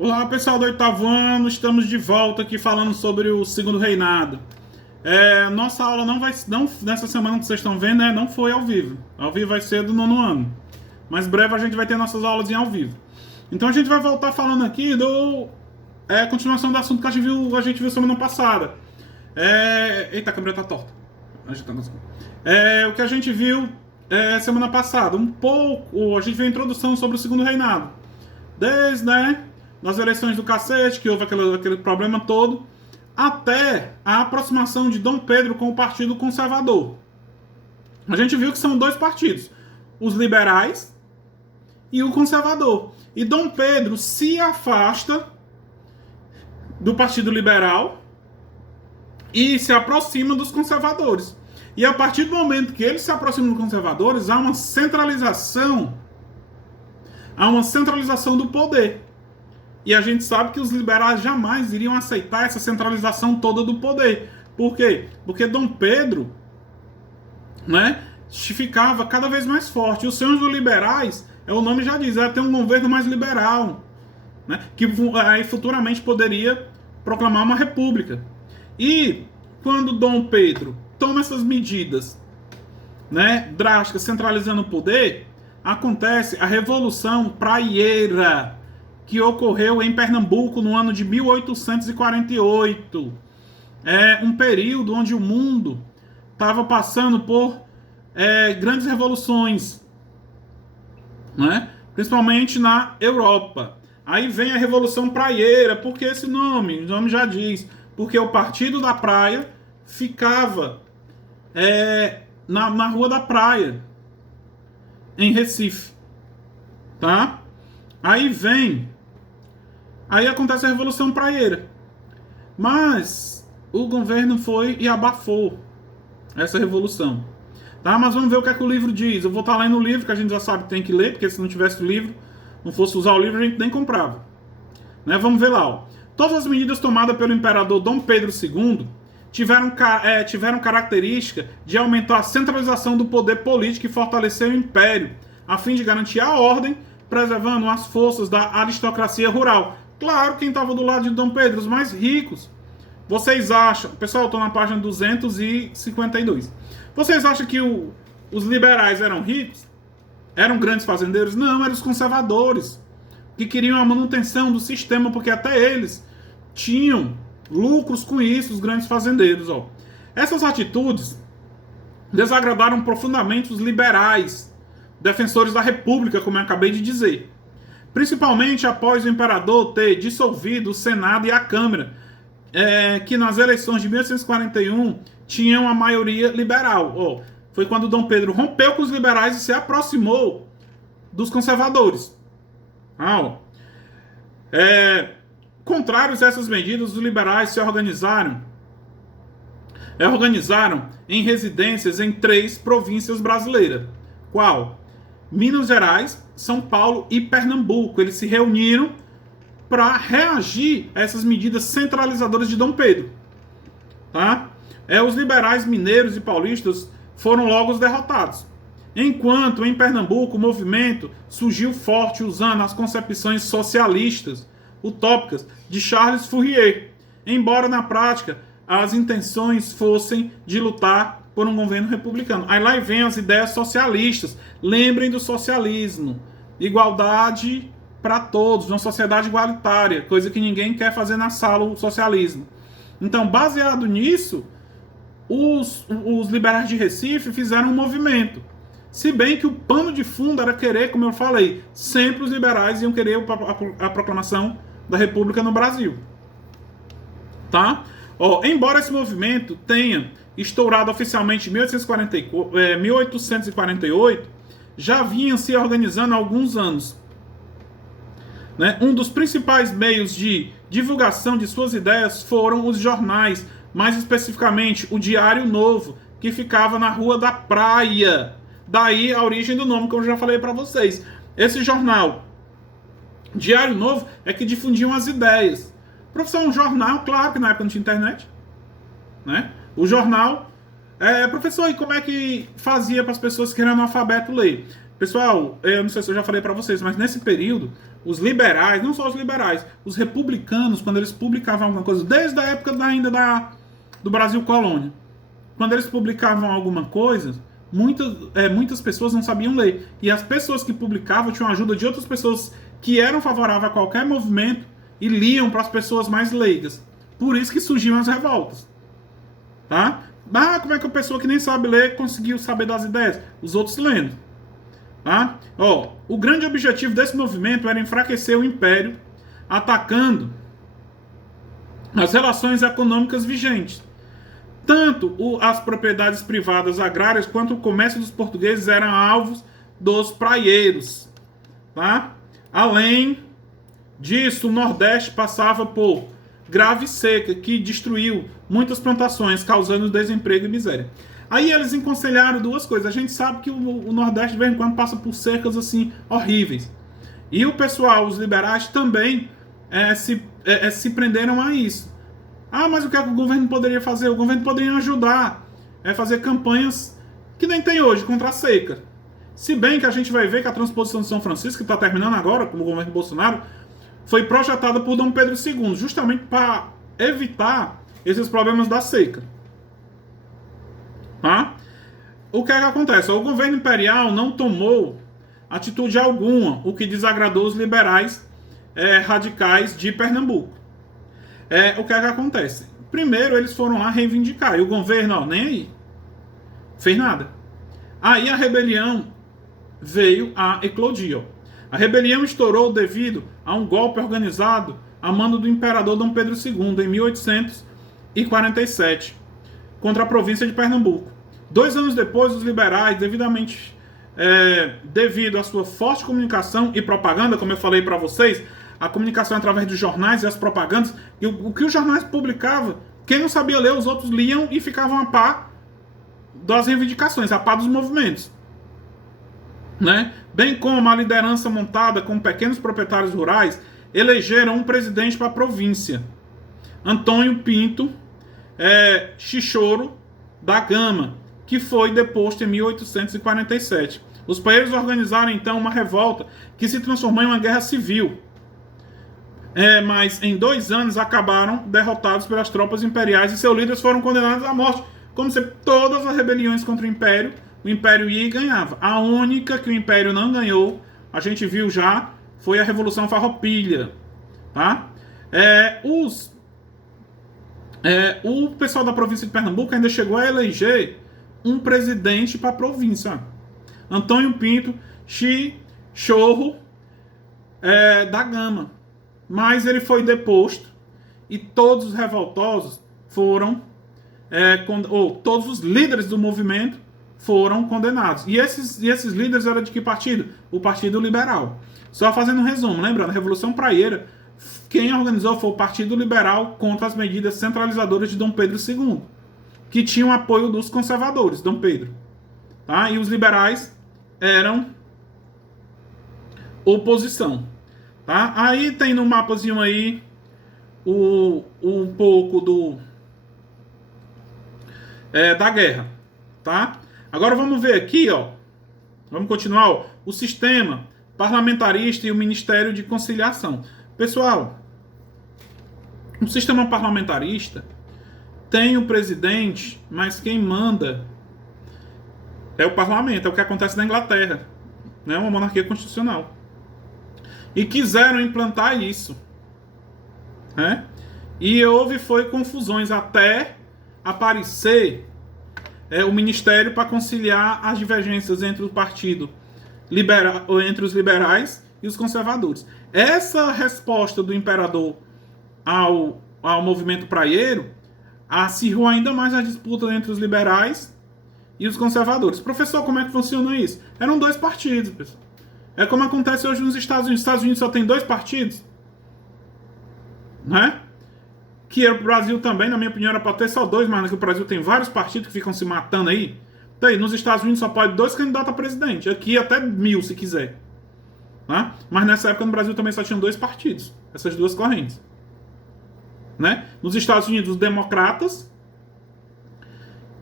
Olá, pessoal do oitavo ano, estamos de volta aqui falando sobre o segundo reinado. Nossa aula não nessa semana que vocês estão vendo, né, não foi ao vivo. Ao vivo vai ser do nono ano, mas breve a gente vai ter nossas aulas em ao vivo. Então a gente vai voltar falando aqui do continuação do assunto que a gente viu semana passada. Eita, a câmera tá torta. O que a gente viu semana passada, um pouco, a gente viu a introdução sobre o segundo reinado. Desde, nas eleições do cacete, que houve aquele problema todo, até a aproximação de Dom Pedro com o Partido Conservador. A gente viu que são dois partidos, os liberais e o conservador. E Dom Pedro se afasta do Partido Liberal e se aproxima dos conservadores. E a partir do momento que ele se aproxima dos conservadores, há uma centralização do poder. E a gente sabe que os liberais jamais iriam aceitar essa centralização toda do poder. Por quê? Porque Dom Pedro, ficava cada vez mais forte. E os sonhos dos liberais, o nome já diz, ter um governo mais liberal, que aí futuramente poderia proclamar uma república. E quando Dom Pedro toma essas medidas, drásticas, centralizando o poder, acontece a Revolução Praieira, que ocorreu em Pernambuco no ano de 1848. Um período onde o mundo estava passando por grandes revoluções, principalmente na Europa. Aí vem a Revolução Praieira. Por que esse nome? O nome já diz. Porque o Partido da Praia ficava na Rua da Praia, em Recife. Tá? Aí acontece a Revolução Praieira. Mas o governo foi e abafou essa revolução. Tá? Mas vamos ver o que é que o livro diz. Eu vou estar lendo o livro, que a gente já sabe que tem que ler, porque se não tivesse o livro, não fosse usar o livro, a gente nem comprava. Vamos ver lá. Todas as medidas tomadas pelo imperador Dom Pedro II tiveram característica de aumentar a centralização do poder político e fortalecer o império, a fim de garantir a ordem, preservando as forças da aristocracia rural. Claro, quem estava do lado de Dom Pedro, os mais ricos. Vocês acham... Pessoal, eu estou na página 252. Vocês acham que os liberais eram ricos? Eram grandes fazendeiros? Não, eram os conservadores, que queriam a manutenção do sistema, porque até eles tinham lucros com isso, os grandes fazendeiros. Essas atitudes desagradaram profundamente os liberais, defensores da República, como eu acabei de dizer. Principalmente após o imperador ter dissolvido o Senado e a Câmara, que nas eleições de 1841 tinham a maioria liberal. Foi quando Dom Pedro rompeu com os liberais e se aproximou dos conservadores. Contrários a essas medidas, os liberais se organizaram em residências em 3 províncias brasileiras. Qual? Minas Gerais, São Paulo e Pernambuco. Eles se reuniram para reagir a essas medidas centralizadoras de Dom Pedro. Tá? Os liberais mineiros e paulistas foram logo os derrotados. Enquanto em Pernambuco o movimento surgiu forte usando as concepções socialistas utópicas de Charles Fourier, embora na prática as intenções fossem de lutar por um governo republicano. Aí lá vem as ideias socialistas. Lembrem do socialismo. Igualdade para todos, uma sociedade igualitária, coisa que ninguém quer fazer na sala, o socialismo. Então, baseado nisso, os liberais de Recife fizeram um movimento. Se bem que o pano de fundo era querer, como eu falei, sempre os liberais iam querer a proclamação da República no Brasil. Tá? Embora esse movimento tenha estourado oficialmente em 1848, já vinham se organizando há alguns anos. Um dos principais meios de divulgação de suas ideias foram os jornais, mais especificamente o Diário Novo, que ficava na Rua da Praia. Daí a origem do nome, como eu já falei para vocês. Esse jornal, Diário Novo, é que difundiam as ideias. Professor, um jornal, claro que na época não tinha internet. O jornal... professor, e como é que fazia para as pessoas que eram analfabeto ler? Pessoal, eu não sei se eu já falei para vocês, mas nesse período, os liberais, não só os liberais, os republicanos, quando eles publicavam alguma coisa, desde a época do Brasil colônia, quando eles publicavam alguma coisa, muitas pessoas não sabiam ler. E as pessoas que publicavam tinham a ajuda de outras pessoas que eram favoráveis a qualquer movimento e liam para as pessoas mais leigas. Por isso que surgiam as revoltas. Tá? Como é que a pessoa que nem sabe ler conseguiu saber das ideias? Os outros lendo. Tá? O grande objetivo desse movimento era enfraquecer o império, atacando as relações econômicas vigentes. Tanto as propriedades privadas agrárias quanto o comércio dos portugueses eram alvos dos praieiros. Tá? Além disso, o Nordeste passava por grave seca que destruiu muitas plantações, causando desemprego e miséria. Aí eles aconselharam duas coisas. A gente sabe que o Nordeste de vez em quando passa por secas assim horríveis. E o pessoal, os liberais, também se prenderam a isso. Mas o que é que o governo poderia fazer? O governo poderia ajudar a fazer campanhas que nem tem hoje contra a seca. Se bem que a gente vai ver que a transposição de São Francisco, que está terminando agora com o governo Bolsonaro, foi projetada por Dom Pedro II, justamente para evitar esses problemas da seca. Tá? O que é que acontece? O governo imperial não tomou atitude alguma, o que desagradou os liberais radicais de Pernambuco. O que é que acontece? Primeiro eles foram lá reivindicar, e o governo, nem aí, fez nada. Aí a rebelião veio a eclodir. A rebelião estourou devido a um golpe organizado a mando do imperador Dom Pedro II em 1847 contra a província de Pernambuco. 2 anos depois, os liberais, devido à sua forte comunicação e propaganda, como eu falei para vocês, a comunicação através dos jornais e as propagandas, e o que os jornais publicavam, quem não sabia ler, os outros liam e ficavam a par das reivindicações, a par dos movimentos. Né? Bem como a liderança montada com pequenos proprietários rurais, elegeram um presidente para a província, Antônio Pinto Chichoro da Gama, que foi deposto em 1847. Os países organizaram então uma revolta que se transformou em uma guerra civil. Mas em 2 anos acabaram derrotados pelas tropas imperiais e seus líderes foram condenados à morte. Como se todas as rebeliões contra o Império ia e ganhava. A única que o Império não ganhou, a gente viu já, foi a Revolução Farroupilha. Tá? O pessoal da província de Pernambuco ainda chegou a eleger um presidente para a província. Antônio Pinto Chichorro da Gama. Mas ele foi deposto e todos os revoltosos foram, todos os líderes do movimento foram condenados. E esses líderes eram de que partido? O Partido Liberal. Só fazendo um resumo, lembrando, a Revolução Praieira, quem organizou foi o Partido Liberal contra as medidas centralizadoras de Dom Pedro II, que tinham apoio dos conservadores, Dom Pedro. Tá? E os liberais eram oposição. Tá? Aí tem no mapazinho aí um pouco da guerra. Tá? Agora vamos ver aqui, ó. Vamos continuar, ó. O sistema parlamentarista e o Ministério de Conciliação. Pessoal, o sistema parlamentarista tem o presidente, mas quem manda é o parlamento, é o que acontece na Inglaterra, né? Uma monarquia constitucional. E quiseram implantar isso, né? E foi confusões até aparecer o ministério para conciliar as divergências entre o partido liberal, entre os liberais e os conservadores. Essa resposta do imperador ao movimento praieiro acirrou ainda mais a disputa entre os liberais e os conservadores. Professor, como é que funciona isso? Eram 2 partidos, pessoal. É como acontece hoje nos Estados Unidos. Os Estados Unidos só tem 2 partidos, né? Que o Brasil também, na minha opinião, era para ter só 2, mas o Brasil tem vários partidos que ficam se matando aí. Então, nos Estados Unidos só pode 2 candidatos a presidente. Aqui até 1000, se quiser. Né? Mas nessa época no Brasil também só tinham 2 partidos. Essas 2 correntes. Né? Nos Estados Unidos, os democratas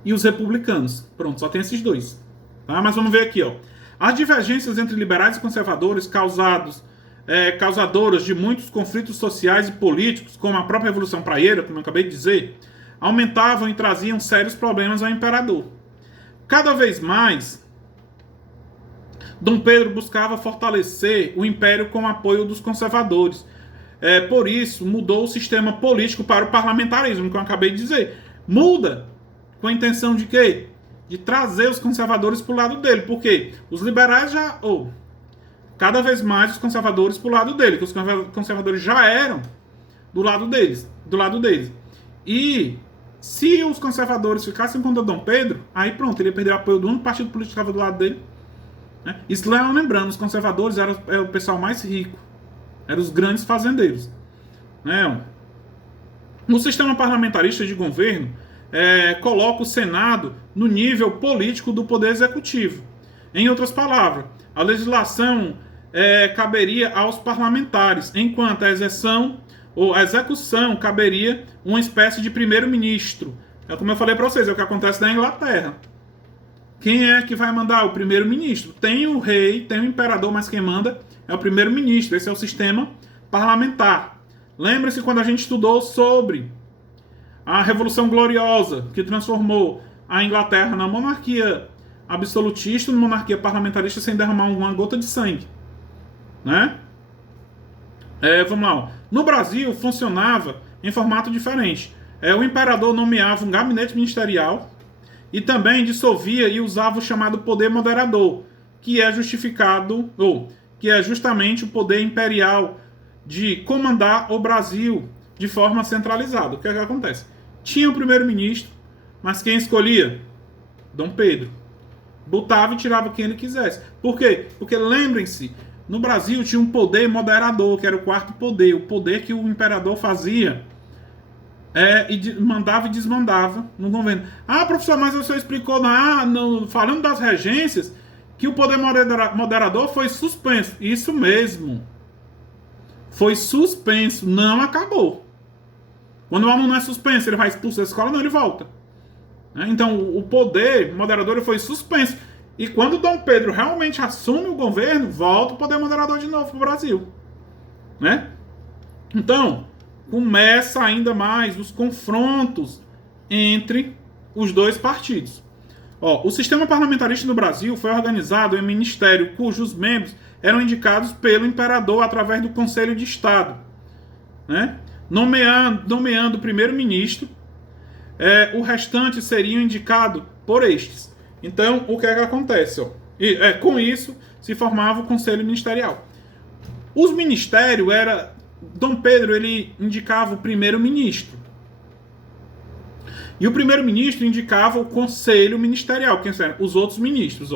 e os republicanos. Pronto, só tem esses 2. Tá? Mas vamos ver aqui, ó. As divergências entre liberais e conservadores causadoras de muitos conflitos sociais e políticos, como a própria Revolução Praieira, como eu acabei de dizer, aumentavam e traziam sérios problemas ao imperador. Cada vez mais, Dom Pedro buscava fortalecer o império com o apoio dos conservadores. Por isso, mudou o sistema político para o parlamentarismo, que eu acabei de dizer. Muda com a intenção de quê? De trazer os conservadores para o lado dele. Porque os liberais cada vez mais os conservadores para o lado dele, que os conservadores já eram do lado deles. E se os conservadores ficassem contra Dom Pedro, aí pronto, ele ia perder o apoio do único partido político que estava do lado dele. Né? Isso lá, lembrando, os conservadores eram o pessoal mais rico, eram os grandes fazendeiros. Né? O sistema parlamentarista de governo coloca o Senado no nível político do Poder Executivo. Em outras palavras, a legislação caberia aos parlamentares, enquanto a execução caberia uma espécie de primeiro-ministro. Como eu falei para vocês, é o que acontece na Inglaterra. Quem é que vai mandar? O primeiro-ministro. Tem o rei, tem o imperador, mas quem manda é o primeiro-ministro. Esse é o sistema parlamentar. Lembre-se quando a gente estudou sobre a Revolução Gloriosa, que transformou a Inglaterra na monarquia absolutista, na monarquia parlamentarista, sem derramar uma gota de sangue. Né? Vamos lá. No Brasil, funcionava em formato diferente. O imperador nomeava um gabinete ministerial e também dissolvia e usava o chamado poder moderador, que é justamente o poder imperial de comandar o Brasil de forma centralizada. O que é que acontece? Tinha o primeiro-ministro, mas quem escolhia? Dom Pedro. Botava e tirava quem ele quisesse. Por quê? Porque lembrem-se, no Brasil tinha um poder moderador, que era o quarto poder, o poder que o imperador fazia e mandava e desmandava no governo. Professor, mas você explicou falando das regências que o poder moderador foi suspenso. Isso mesmo. Foi suspenso, não acabou. Quando o aluno é suspenso, ele vai expulso da escola, não, ele volta. Então, o poder moderador foi suspenso. E quando Dom Pedro realmente assume o governo, volta o poder moderador de novo para o Brasil. Né? Então, começa ainda mais os confrontos entre os dois partidos. O sistema parlamentarista no Brasil foi organizado em um ministério cujos membros eram indicados pelo imperador através do Conselho de Estado. Né? Nomeando o primeiro-ministro, o restante seria indicado por estes. Então, o que é que acontece? Com isso, se formava o Conselho Ministerial. Os ministérios Dom Pedro, ele indicava o primeiro-ministro. E o primeiro-ministro indicava o Conselho Ministerial, que eram os outros ministros.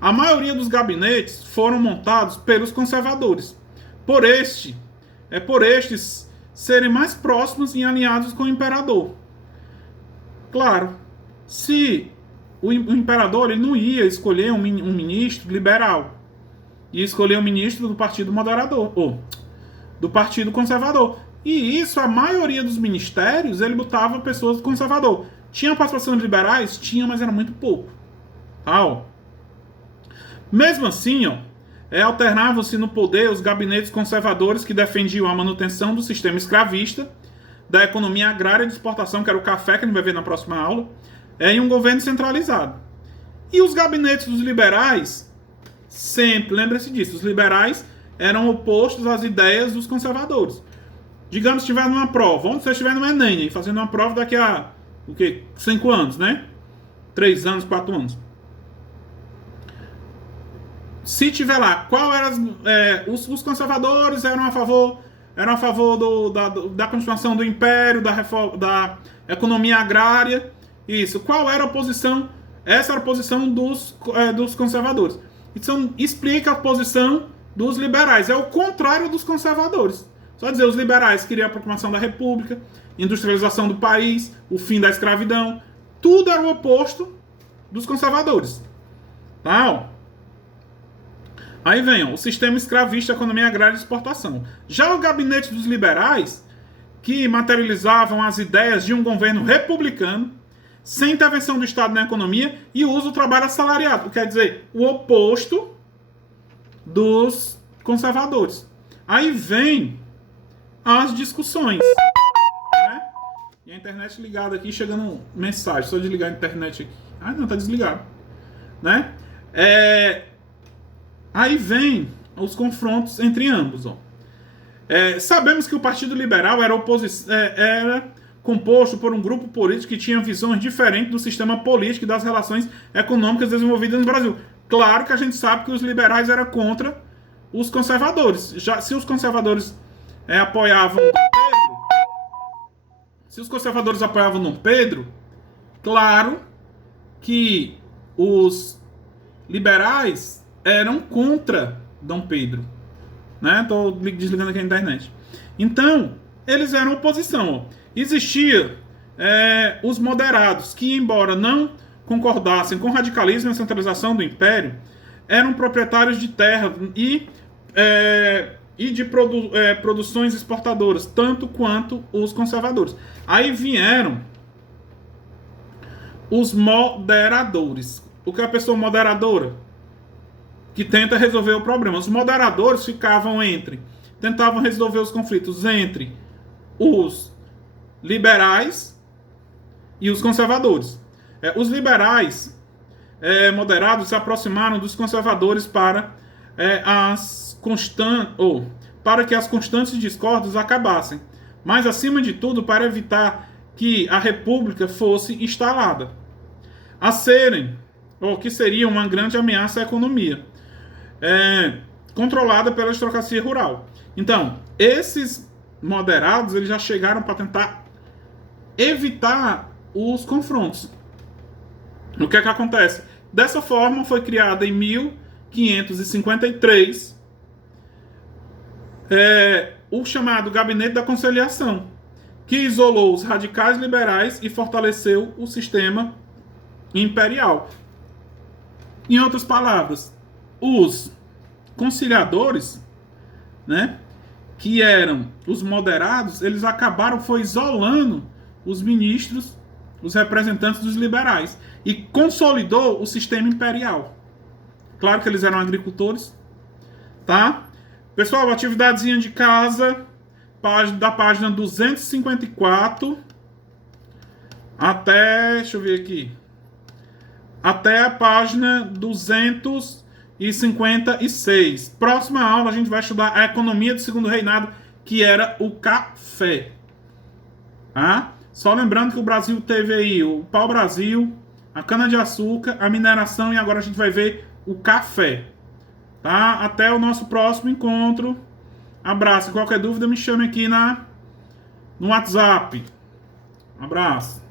A maioria dos gabinetes foram montados pelos conservadores. Por estes serem mais próximos e alinhados com o imperador. Claro, se o imperador ele não ia escolher um ministro liberal, ia escolher um ministro do partido moderador, ou do partido conservador. E isso, a maioria dos ministérios, ele botava pessoas do conservador. Tinha participação de liberais? Tinha, mas era muito pouco. Mesmo assim, alternavam-se no poder os gabinetes conservadores que defendiam a manutenção do sistema escravista, da economia agrária de exportação, que era o café, que a gente vai ver na próxima aula, em um governo centralizado. E os gabinetes dos liberais, sempre, lembre-se disso, os liberais eram opostos às ideias dos conservadores. Digamos que estiver numa prova, onde você estiver no Enem, fazendo uma prova daqui a 5 anos, né? 3 anos, 4 anos. Se tiver lá, qual eram os conservadores eram a favor da continuação do império, da economia agrária. Isso. Qual era a posição? Essa era a posição dos conservadores. Então, explica a posição dos liberais. É o contrário dos conservadores. Só dizer, os liberais queriam a proclamação da República, industrialização do país, o fim da escravidão. Tudo era o oposto dos conservadores. Aí vem o sistema escravista, economia agrária e exportação. Já o gabinete dos liberais, que materializavam as ideias de um governo republicano, sem intervenção do Estado na economia e uso do trabalho assalariado. Quer dizer, o oposto dos conservadores. Aí vem as discussões. Né? E a internet ligada aqui, chegando mensagem. Só desligar a internet aqui. Ah, não, tá desligado. Né? Aí vem os confrontos entre ambos. Ó. Sabemos que o Partido Liberal era composto por um grupo político que tinha visões diferentes do sistema político e das relações econômicas desenvolvidas no Brasil. Claro que a gente sabe que os liberais eram contra os conservadores. Já se os conservadores apoiavam Dom Pedro, se os conservadores apoiavam Dom Pedro, claro que os liberais eram contra Dom Pedro. Né? Tô desligando aqui a internet. Então, eles eram oposição. Ó. Existia os moderados, que embora não concordassem com o radicalismo e a centralização do império, eram proprietários de terra e de produções exportadoras, tanto quanto os conservadores. Aí vieram os moderadores. O que é a pessoa moderadora? Que tenta resolver o problema. Os moderadores tentavam resolver os conflitos entre os liberais e os conservadores. Os liberais moderados se aproximaram dos conservadores para que as constantes discórdias acabassem, mas acima de tudo para evitar que a república fosse instalada, que seria uma grande ameaça à economia, controlada pela aristocracia rural. Então, esses moderados eles já chegaram para tentar evitar os confrontos. O que é que acontece? Dessa forma, foi criada em 1553 o chamado Gabinete da Conciliação, que isolou os radicais liberais e fortaleceu o sistema imperial. Em outras palavras, os conciliadores, né, que eram os moderados, eles acabaram isolando os ministros, os representantes dos liberais, e consolidou o sistema imperial. Claro que eles eram agricultores, tá? Pessoal, atividadezinha de casa, da página 254 até, deixa eu ver aqui, até a página 256. Próxima aula a gente vai estudar a economia do segundo reinado, que era o café. Tá? Só lembrando que o Brasil teve aí o pau-brasil, a cana-de-açúcar, a mineração, e agora a gente vai ver o café. Tá? Até o nosso próximo encontro. Abraço. Qualquer dúvida me chame aqui no WhatsApp. Abraço.